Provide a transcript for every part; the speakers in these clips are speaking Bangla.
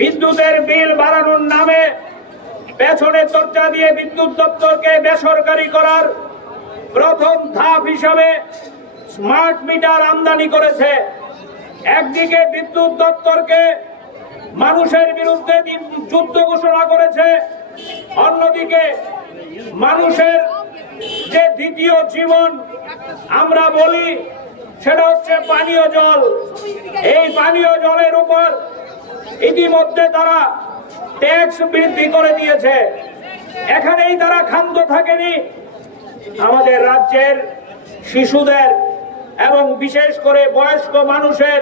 বিদ্যুতের বিল বাড়ানোর নামে পেছনে চর্চা দিয়ে বিদ্যুৎ দপ্তরকে বেসরকারি করার প্রথম ধাপ হিসাবে স্মার্ট মিটার আমদানি করেছে। একদিকে বিদ্যুৎ দপ্তরকে মানুষের বিরুদ্ধে যুদ্ধ ঘোষণা করেছে, অন্যদিকে মানুষের যে দ্বিতীয় জীবন আমরা বলি সেটা হচ্ছে পানীয় জল। এই পানীয় জলের উপর ইতিমধ্যে তারা ট্যাক্স বৃদ্ধি করে দিয়েছে। এখানেই তারা ক্ষান্ত থাকেনি, আমাদের রাজ্যের শিশুদের এবং বিশেষ করে বয়স্ক মানুষের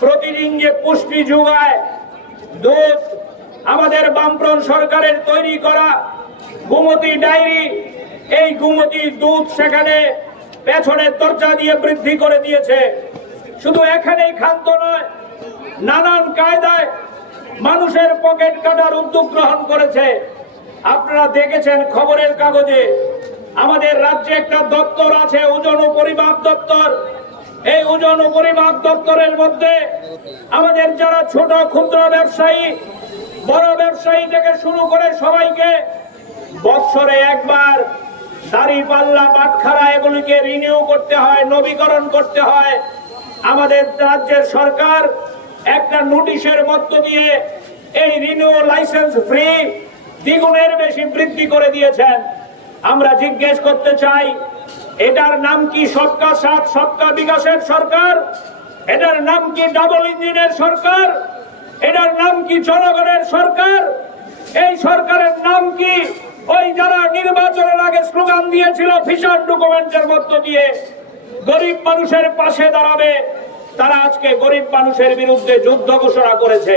প্রতিদিন যে পুষ্টি যোগায় দুধ, আমাদের বামফ্রন্ট সরকারের তৈরি করা গোমতী ডায়েরি, এই গোমতী দুধ সেখানে পেছনের দরজা দিয়ে বৃদ্ধি করে দিয়েছে। শুধু এখানেই ক্ষান্ত নয়, নানান কায়দায় মানুষের পকেট কাটার উদ্যোগ গ্রহণ করেছে। আপনারা দেখেছেন খবরের কাগজে, আমাদের রাজ্যে একটা দপ্তর আছে ওজন ও পরিমাপ দপ্তর। এই ওজন ও পরিমাপ দপ্তরের মধ্যে আমাদের যারা ছোট ক্ষুদ্র ব্যবসায়ী, বড় ব্যবসায়ী থেকে শুরু করে সবাইকে বৎসরে একবার দাঁড়িপাল্লা, বাটখারা এগুলিকে রিনিউ করতে হয়, নবীকরণ করতে হয়। আমাদের রাজ্যের সরকার একটা নোটিশের মধ্য দিয়ে এই রিনিউ লাইসেন্স ফ্রি দ্বিগুণের বেশি বৃদ্ধি করে দিয়েছেন। আমরা জিজ্ঞেস করতে চাই, এটার নাম কি সবকা সাথ সবকা বিকাশের সরকার? এটার নাম কি ডাবল ইঞ্জিনের সরকার? এটার নাম কি জনগণের সরকার? এই সরকারের নাম কি ওই যারা নির্বাচনের আগে স্লোগান দিয়েছিল ভিশন ডকুমেন্টের মধ্য দিয়ে গরিব মানুষের পাশে দাঁড়াবে, তারা আজকে গরিব মানুষের বিরুদ্ধে যুদ্ধ ঘোষণা করেছে।